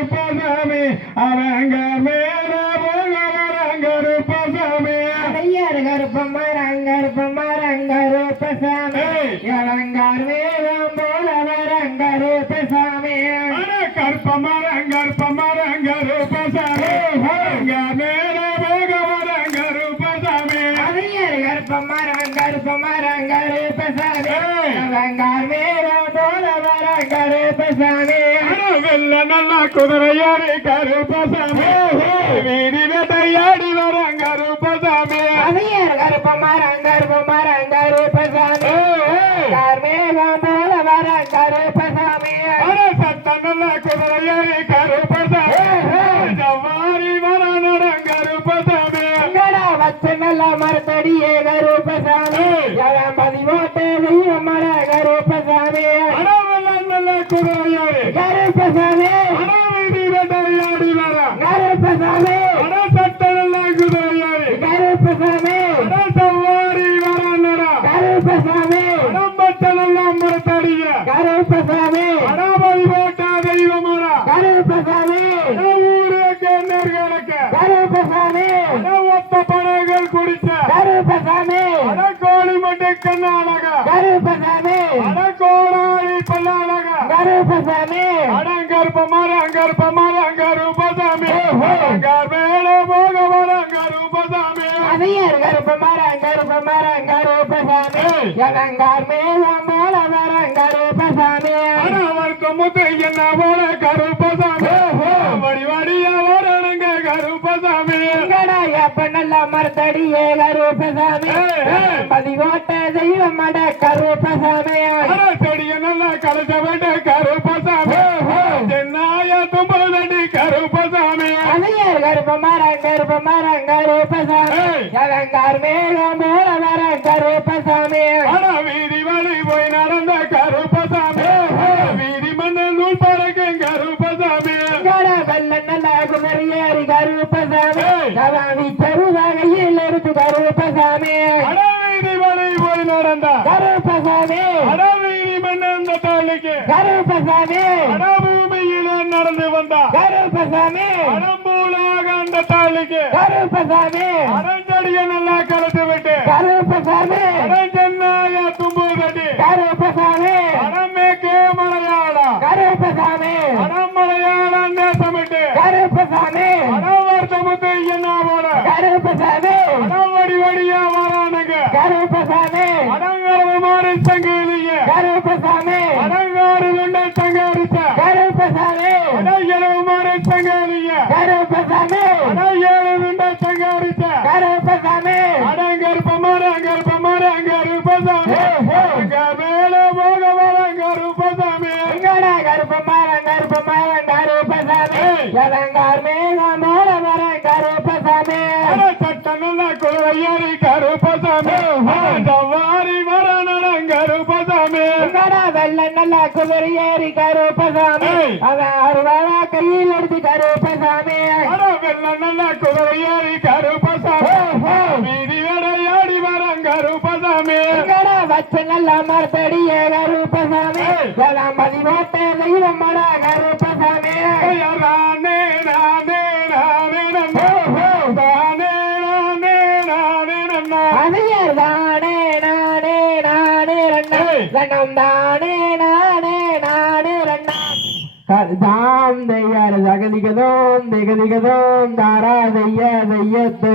கருப்பசாமி அவங்க மேல கருப்பசாமி ஐயர் கருப்பசாமி இளங்கார் வேதம் போல கருப்பசாமி கருப்பசாமி அவங்க மேல கருப்பசாமி ஐயர் கருப்பசாமி இளங்கார் வேதம் போல கருப்பசாமி வெள்ள நல்ல குதிரையாரி கருப்பசாமி வீதி வேட்டையாடி வராங்க கருப்பசாமி ஐயர் கருப்பசாமி கார்மேகம் போல கருப்பசாமி சத்த நல்ல குதிரையாரி கருப்பசாமி ஜவாரி வர நடம் கருப்பசாமி வச்சு நல்ல மரத்தடியே கருப்பசாமி பதிவோட்டு தெய்வம் மர கருப்பசாமி நல்ல குதிரையாரி கருப்பசாமி வீதி வேட்டையாடி வர கருப்பசாமி சட்ட நல்ல குதிரையாரி கருப்பசாமி சவாரி வர நடம் கருப்பசாமி பட்டனெல்லாம் மரத்தடிய கருப்பசாமி அடாபதி போட்டா தெய்வமர கருப்பசாமி ஊரே கேண்டர் கணக்க கருப்பசாமி ஒத்த பனைகள் குடிச்ச கருப்பசாமி கோழி மட்டை கண்ணாலக கருப்பசாமி கோடாரி பல்லாலக கருப்பசாமி அடங்கற்பமார அங்கற்பசாமி மேல போக வர அங்கருப்பசாமி ஐயர் கருப்பசாமி இளங்கார் மேலம் போல கருப்பசாமி அவருக்கு முத்து என்ன போல கருப்பசாமி வடிவடியா வரணுங்க கருப்பசாமி எப்ப நல்ல மரத்தடியே கருப்பசாமி பதிவோட்ட தெய்வம் மட கருப்பசாமி செடிய நல்லா கலச வேண்ட கருப்பசாமி சென்னாய தும்பதடி கருப்பசாமி ஐயர் கருப்பசாமி இளங்கார் மேலம் போல கருப்பசாமி வீதி வழி போய் நடந்த கருப்பசாமி வீதி மண்ண நூல் பறக்கும் கருப்பசாமி வெள்ள நல்ல குமரியேறி கருப்பசாமி செருவகையில் இருந்து கருப்பசாமி வீதி வழி போய் நடந்த கருப்பசாமி வீதி மண்ண அந்த தாளிக்கு கருப்பசாமி பூமியில நடந்து வந்தா கருப்பசாமி அடம்பூலாக அந்த தாளிக்கு கருப்பசாமி அடஞ்சடிய நல்லா கலந்து விட்டு கருப்பசாமி அடஞ்சென்னாய தும்புதடி கருப்பசாமி அடமேக்கே மலையாளா கருப்பசாமி அடமலையாளம் நேசமிட்டு கருப்பசாமி அடவர்த்தமுத்து என்ன போல கருப்பசாமி அடவடி வடியா வரானுங்க கருப்பசாமி அடங்கரவு மாறி சங்கிலிய கருப்பசாமி அடங்காறு கொண்ட சங்கரிச்ச கருப்பசாமி அடங்கரவு மாறி சங்கிலிய கருப்பசாமி அடங்கேழு கொண்ட சங்கரிச்ச கருப்பசாமி அடங்கற்பமார அங்கற்பசாமி அங்க மேல போக வர அங்கருப்பசாமி கருப்பசாமி இளங்கார் மேகம் போல கருப்பசாமி சட்ட நல்ல குதிரையாரி கருப்பசாமி சவாரி வர நடம் கருப்பசாமி வெள்ள நல்ல குதிரையேறி கருப்பசாமி அருவாளா கையில் எடுத்து கருப்பசாமி வெள்ள நல்ல குதிரையாரி கருப்பசாமி வீதி விளையாடி வர கருப்பசாமி வச்சு நல்ல மரத்தடியே கருப்பசாமி பதிவோட்ட தெய்வம் மட கருப்பசாமி நானே நானே நானே நானே நானே நானே நன்னா அதையர் தானே நானே ரண்ணம் தானே ரண்ணம் தாம் தெய்யார் ஜகதிகதோம் திகதிகதோம் தாரா தெய்ய தெய்யத்தோ